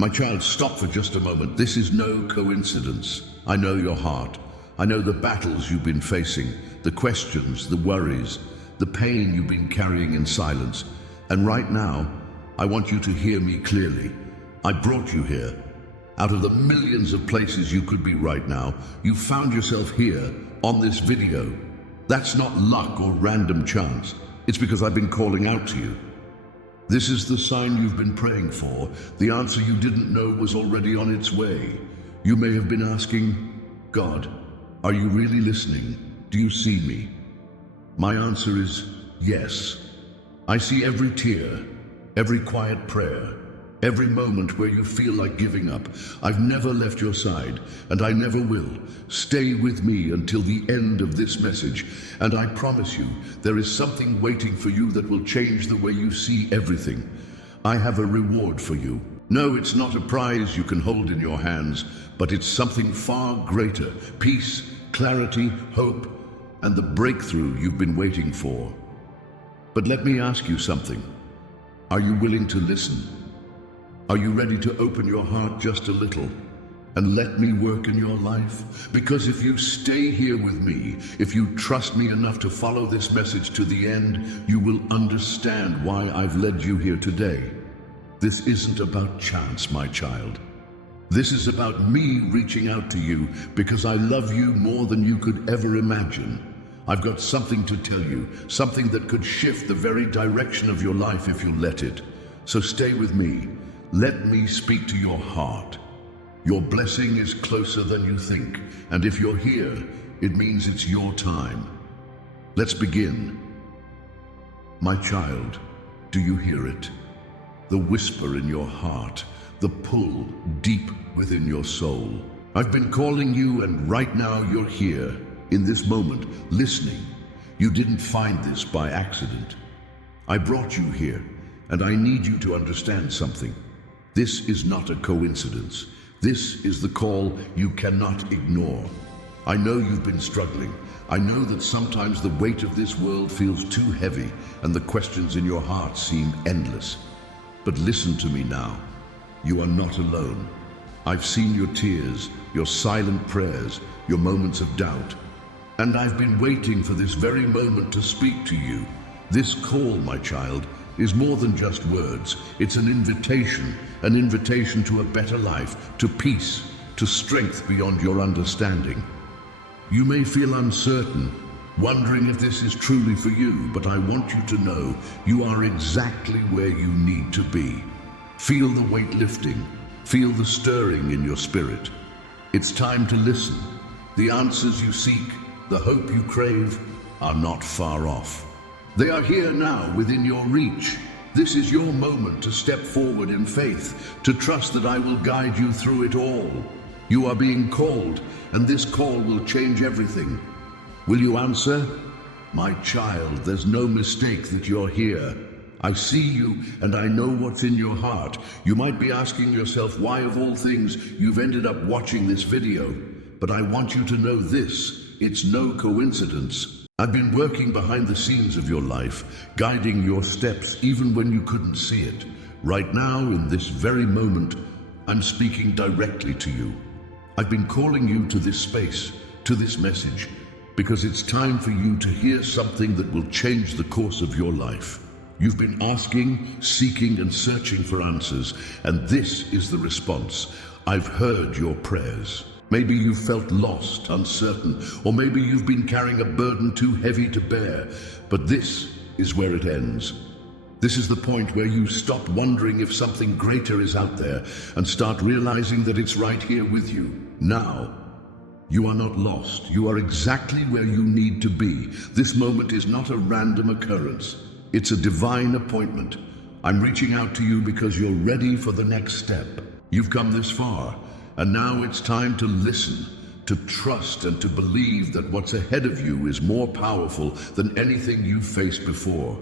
My child, stop for just a moment. This is no coincidence. I know your heart. I know the battles you've been facing, the questions, the worries, the pain you've been carrying in silence. And right now, I want you to hear me clearly. I brought you here. Out of the millions of places you could be right now, you found yourself here on this video. That's not luck or random chance. It's because I've been calling out to you. This is the sign you've been praying for. The answer you didn't know was already on its way. You may have been asking, God, are you really listening? Do you see me? My answer is yes. I see every tear, every quiet prayer, every moment where you feel like giving up. I've never left your side, and I never will. Stay with me until the end of this message, and I promise you, there is something waiting for you that will change the way you see everything. I have a reward for you. No, it's not a prize you can hold in your hands, but it's something far greater. Peace, clarity, hope, and the breakthrough you've been waiting for. But let me ask you something. Are you willing to listen? Are you ready to open your heart just a little and let me work in your life? Because if you stay here with me, if you trust me enough to follow this message to the end, you will understand why I've led you here today. This isn't about chance, my child. This is about me reaching out to you because I love you more than you could ever imagine. I've got something to tell you, something that could shift the very direction of your life if you let it. So stay with me. Let me speak to your heart. Your blessing is closer than you think, and if you're here, it means it's your time. Let's begin. My child, do you hear it? The whisper in your heart, the pull deep within your soul. I've been calling you, and right now you're here, in this moment, listening. You didn't find this by accident. I brought you here, and I need you to understand something. This is not a coincidence. This is the call you cannot ignore. I know you've been struggling. I know that sometimes the weight of this world feels too heavy and the questions in your heart seem endless. But listen to me now. You are not alone. I've seen your tears, your silent prayers, your moments of doubt. And I've been waiting for this very moment to speak to you. This call, my child, is more than just words. It's an invitation to a better life, to peace, to strength beyond your understanding. You may feel uncertain, wondering if this is truly for you, but I want you to know you are exactly where you need to be. Feel the weight lifting, feel the stirring in your spirit. It's time to listen. The answers you seek, the hope you crave, are not far off. They are here now within your reach. This is your moment to step forward in faith, to trust that I will guide you through it all. You are being called, and this call will change everything. Will you answer? My child, there's no mistake that you're here. I see you, and I know what's in your heart. You might be asking yourself why of all things you've ended up watching this video. But I want you to know this. It's no coincidence. I've been working behind the scenes of your life, guiding your steps even when you couldn't see it. Right now, in this very moment, I'm speaking directly to you. I've been calling you to this space, to this message, because it's time for you to hear something that will change the course of your life. You've been asking, seeking, and searching for answers, and this is the response. I've heard your prayers. Maybe you've felt lost, uncertain, or maybe you've been carrying a burden too heavy to bear. But this is where it ends. This is the point where you stop wondering if something greater is out there and start realizing that it's right here with you. Now, you are not lost. You are exactly where you need to be. This moment is not a random occurrence. It's a divine appointment. I'm reaching out to you because you're ready for the next step. You've come this far. And now it's time to listen, to trust, and to believe that what's ahead of you is more powerful than anything you've faced before.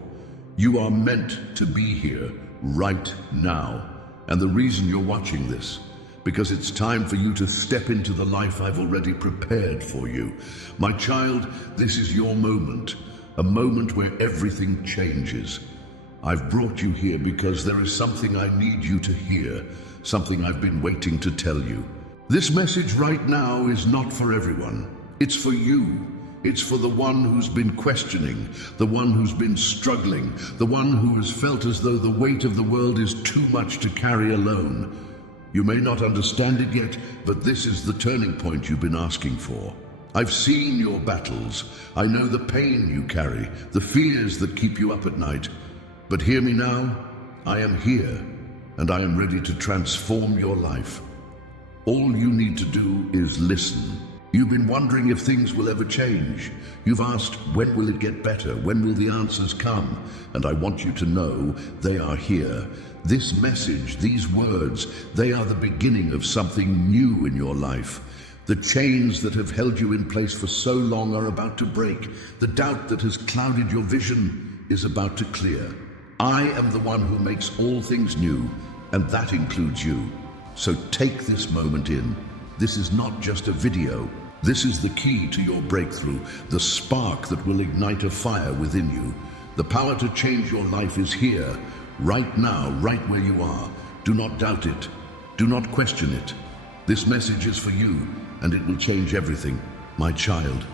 You are meant to be here right now. And the reason you're watching this, because it's time for you to step into the life I've already prepared for you. My child, this is your moment, a moment where everything changes. I've brought you here because there is something I need you to hear, something I've been waiting to tell you. This message right now is not for everyone. It's for you. It's for the one who's been questioning, the one who's been struggling, the one who has felt as though the weight of the world is too much to carry alone. You may not understand it yet, but this is the turning point you've been asking for. I've seen your battles. I know the pain you carry, the fears that keep you up at night. But hear me now. I am here, and I am ready to transform your life. All you need to do is listen. You've been wondering if things will ever change. You've asked, when will it get better? When will the answers come? And I want you to know they are here. This message, these words, they are the beginning of something new in your life. The chains that have held you in place for so long are about to break. The doubt that has clouded your vision is about to clear. I am the one who makes all things new, and that includes you. So take this moment in. This is not just a video. This is the key to your breakthrough, the spark that will ignite a fire within you. The power to change your life is here, right now, right where you are. Do not doubt it. Do not question it. This message is for you, and it will change everything. My child,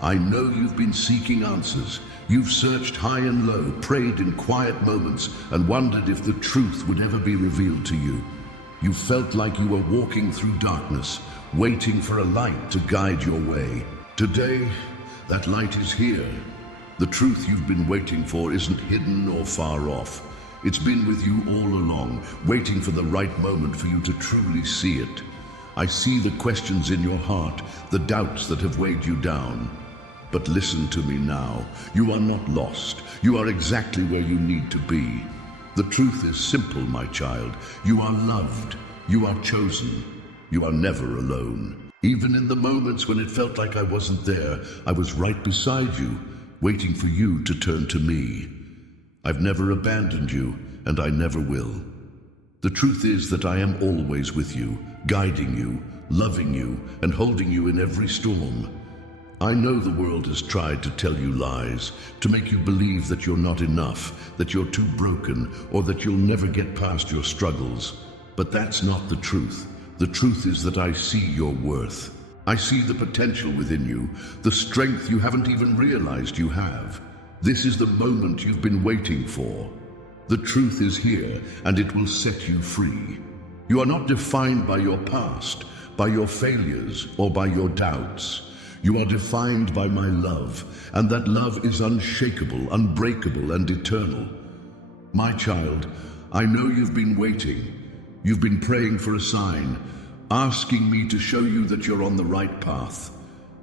I know you've been seeking answers. You've searched high and low, prayed in quiet moments, and wondered if the truth would ever be revealed to you. You felt like you were walking through darkness, waiting for a light to guide your way. Today, that light is here. The truth you've been waiting for isn't hidden or far off. It's been with you all along, waiting for the right moment for you to truly see it. I see the questions in your heart, the doubts that have weighed you down. But listen to me now. You are not lost. You are exactly where you need to be. The truth is simple, my child. You are loved. You are chosen. You are never alone. Even in the moments when it felt like I wasn't there, I was right beside you, waiting for you to turn to me. I've never abandoned you, and I never will. The truth is that I am always with you, guiding you, loving you, and holding you in every storm. I know the world has tried to tell you lies, to make you believe that you're not enough, that you're too broken, or that you'll never get past your struggles. But that's not the truth. The truth is that I see your worth. I see the potential within you, the strength you haven't even realized you have. This is the moment you've been waiting for. The truth is here, and it will set you free. You are not defined by your past, by your failures, or by your doubts. You are defined by my love, and that love is unshakable, unbreakable, and eternal. My child, I know you've been waiting. You've been praying for a sign, asking me to show you that you're on the right path,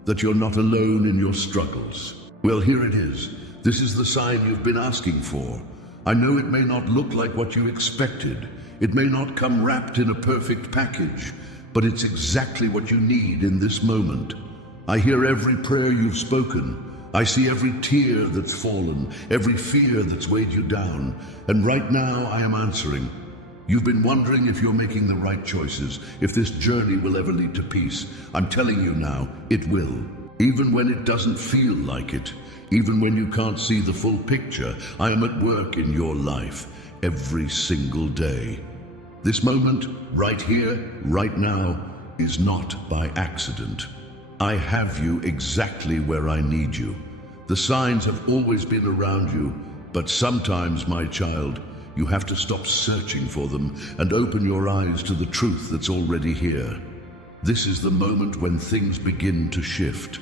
that you're not alone in your struggles. Well, here it is. This is the sign you've been asking for. I know it may not look like what you expected. It may not come wrapped in a perfect package, but it's exactly what you need in this moment. I hear every prayer you've spoken. I see every tear that's fallen, every fear that's weighed you down. And right now I am answering. You've been wondering if you're making the right choices, if this journey will ever lead to peace. I'm telling you now, it will. Even when it doesn't feel like it, even when you can't see the full picture, I am at work in your life every single day. This moment, right here, right now, is not by accident. I have you exactly where I need you. The signs have always been around you, but sometimes, my child, you have to stop searching for them and open your eyes to the truth that's already here. This is the moment when things begin to shift.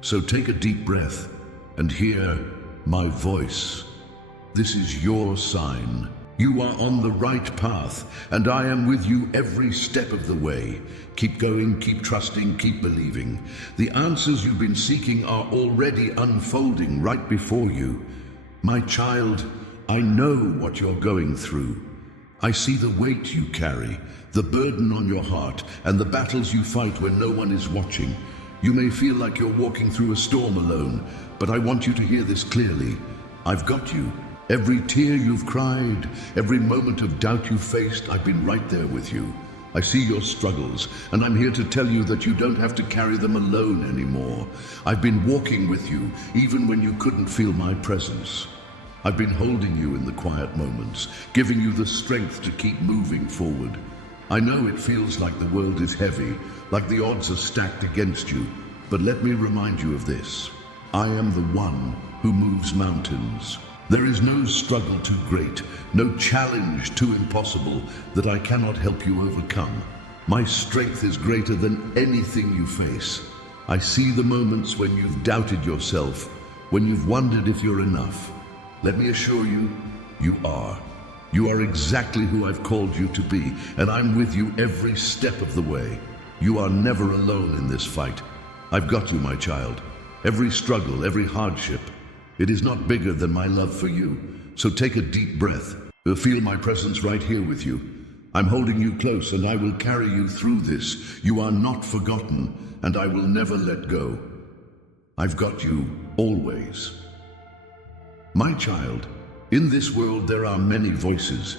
So take a deep breath and hear my voice. This is your sign. You are on the right path, and I am with you every step of the way. Keep going, keep trusting, keep believing. The answers you've been seeking are already unfolding right before you. My child, I know what you're going through. I see the weight you carry, the burden on your heart, and the battles you fight when no one is watching. You may feel like you're walking through a storm alone, but I want you to hear this clearly. I've got you. Every tear you've cried, every moment of doubt you faced, I've been right there with you. I see your struggles, and I'm here to tell you that you don't have to carry them alone anymore. I've been walking with you, even when you couldn't feel my presence. I've been holding you in the quiet moments, giving you the strength to keep moving forward. I know it feels like the world is heavy, like the odds are stacked against you, but let me remind you of this. I am the one who moves mountains. There is no struggle too great, no challenge too impossible that I cannot help you overcome. My strength is greater than anything you face. I see the moments when you've doubted yourself, when you've wondered if you're enough. Let me assure you, you are. You are exactly who I've called you to be, and I'm with you every step of the way. You are never alone in this fight. I've got you, my child. Every struggle, every hardship, it is not bigger than my love for you. So take a deep breath. Feel my presence right here with you. I'm holding you close, and I will carry you through this. You are not forgotten, and I will never let go. I've got you always. My child, in this world there are many voices.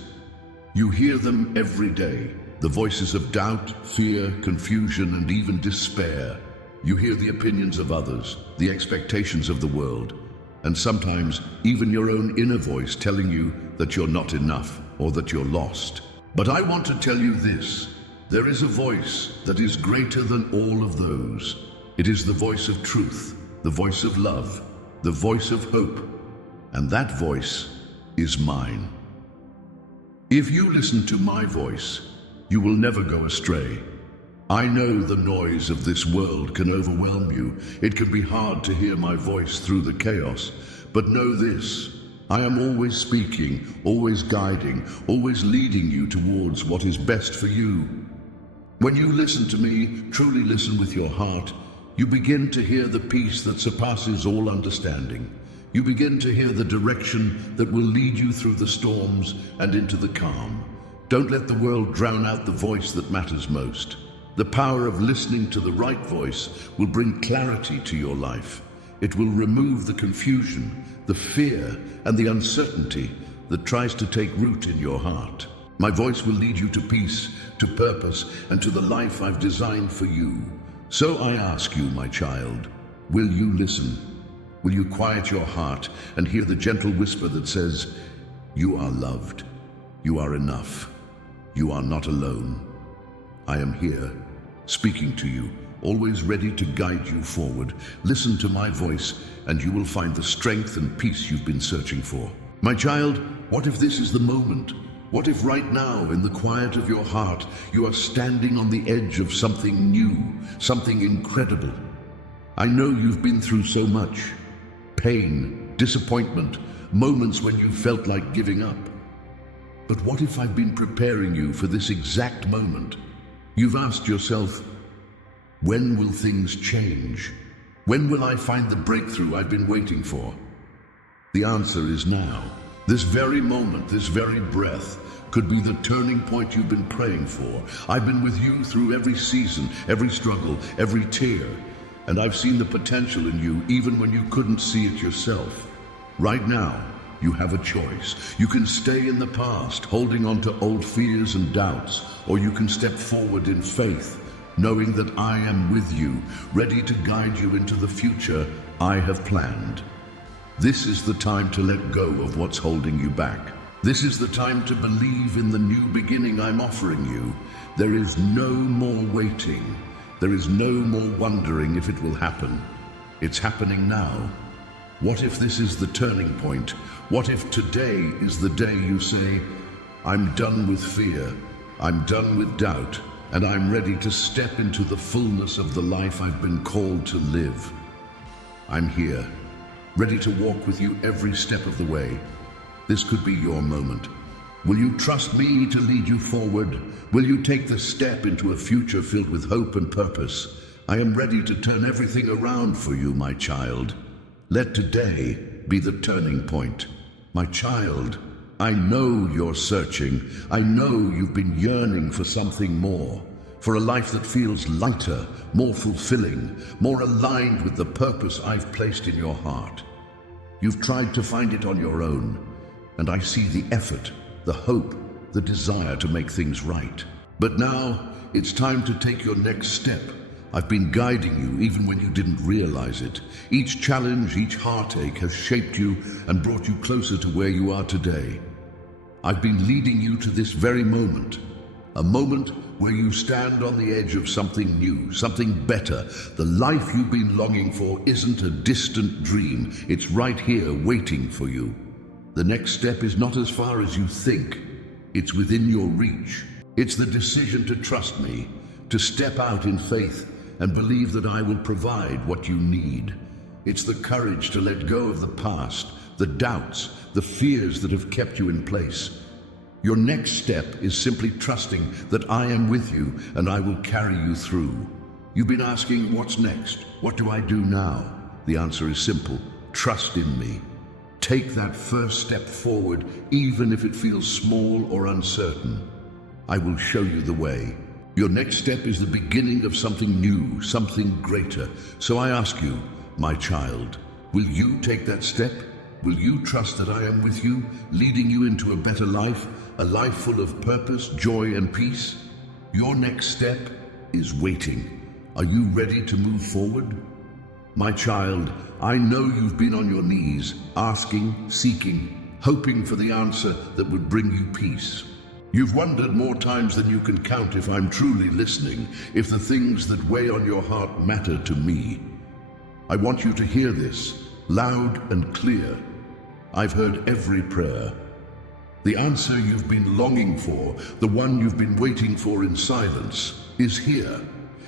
You hear them every day. The voices of doubt, fear, confusion, and even despair. You hear the opinions of others, the expectations of the world, and sometimes even your own inner voice telling you that you're not enough or that you're lost. But I want to tell you this. There is a voice that is greater than all of those. It is the voice of truth, the voice of love, the voice of hope, and that voice is mine. If you listen to my voice, you will never go astray. I know the noise of this world can overwhelm you. It can be hard to hear my voice through the chaos, but know this. I am always speaking, always guiding, always leading you towards what is best for you. When you listen to me, truly listen with your heart, you begin to hear the peace that surpasses all understanding. You begin to hear the direction that will lead you through the storms and into the calm. Don't let the world drown out the voice that matters most. The power of listening to the right voice will bring clarity to your life. It will remove the confusion, the fear, and the uncertainty that tries to take root in your heart. My voice will lead you to peace, to purpose, and to the life I've designed for you. So I ask you, my child, will you listen? Will you quiet your heart and hear the gentle whisper that says, you are loved, you are enough, you are not alone. I am here, speaking to you, always ready to guide you forward. Listen to my voice, and you will find the strength and peace you've been searching for. My child, what if this is the moment? What if right now, in the quiet of your heart, you are standing on the edge of something new, something incredible? I know you've been through so much. Pain, disappointment, moments when you felt like giving up. But what if I've been preparing you for this exact moment? You've asked yourself, when will things change? When will I find the breakthrough I've been waiting for? The answer is now. This very moment, this very breath, could be the turning point you've been praying for. I've been with you through every season, every struggle, every tear, and I've seen the potential in you even when you couldn't see it yourself. Right now, you have a choice. You can stay in the past, holding on to old fears and doubts, or you can step forward in faith, knowing that I am with you, ready to guide you into the future I have planned. This is the time to let go of what's holding you back. This is the time to believe in the new beginning I'm offering you. There is no more waiting. There is no more wondering if it will happen. It's happening now. What if this is the turning point? What if today is the day you say, I'm done with fear, I'm done with doubt, and I'm ready to step into the fullness of the life I've been called to live. I'm here, ready to walk with you every step of the way. This could be your moment. Will you trust me to lead you forward? Will you take the step into a future filled with hope and purpose? I am ready to turn everything around for you, my child. Let today be the turning point. My child, I know you're searching. I know you've been yearning for something more, for a life that feels lighter, more fulfilling, more aligned with the purpose I've placed in your heart. You've tried to find it on your own, and I see the effort, the hope, the desire to make things right. But now, it's time to take your next step. I've been guiding you even when you didn't realize it. Each challenge, each heartache has shaped you and brought you closer to where you are today. I've been leading you to this very moment. A moment where you stand on the edge of something new, something better. The life you've been longing for isn't a distant dream. It's right here waiting for you. The next step is not as far as you think. It's within your reach. It's the decision to trust me, to step out in faith and believe that I will provide what you need. It's the courage to let go of the past, the doubts, the fears that have kept you in place. Your next step is simply trusting that I am with you and I will carry you through. You've been asking, what's next? What do I do now? The answer is simple. Trust in me. Take that first step forward, even if it feels small or uncertain. I will show you the way. Your next step is the beginning of something new, something greater. So I ask you, my child, will you take that step? Will you trust that I am with you, leading you into a better life, a life full of purpose, joy, and peace? Your next step is waiting. Are you ready to move forward? My child, I know you've been on your knees, asking, seeking, hoping for the answer that would bring you peace. You've wondered more times than you can count if I'm truly listening, if the things that weigh on your heart matter to me. I want you to hear this, loud and clear. I've heard every prayer. The answer you've been longing for, the one you've been waiting for in silence, is here.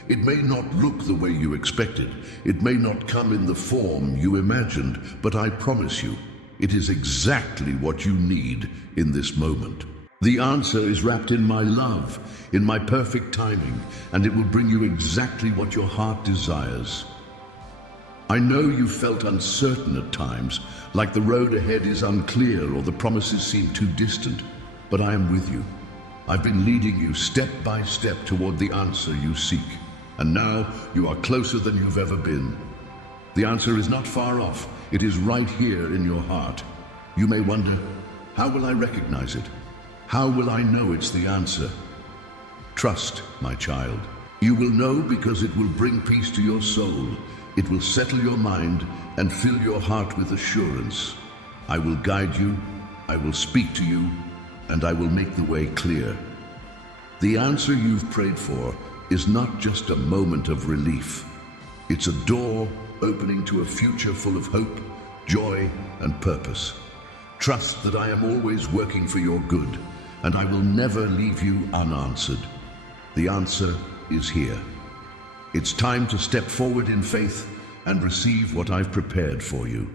It may not look the way you expected. It may not come in the form you imagined, but I promise you, it is exactly what you need in this moment. The answer is wrapped in my love, in my perfect timing, and it will bring you exactly what your heart desires. I know you felt uncertain at times, like the road ahead is unclear or the promises seem too distant, but I am with you. I've been leading you step by step toward the answer you seek. And now you are closer than you've ever been. The answer is not far off. It is right here in your heart. You may wonder, how will I recognize it? How will I know it's the answer? Trust, my child. You will know because it will bring peace to your soul. It will settle your mind and fill your heart with assurance. I will guide you, I will speak to you, and I will make the way clear. The answer you've prayed for is not just a moment of relief. It's a door opening to a future full of hope, joy, and purpose. Trust that I am always working for your good, and I will never leave you unanswered. The answer is here. It's time to step forward in faith and receive what I've prepared for you.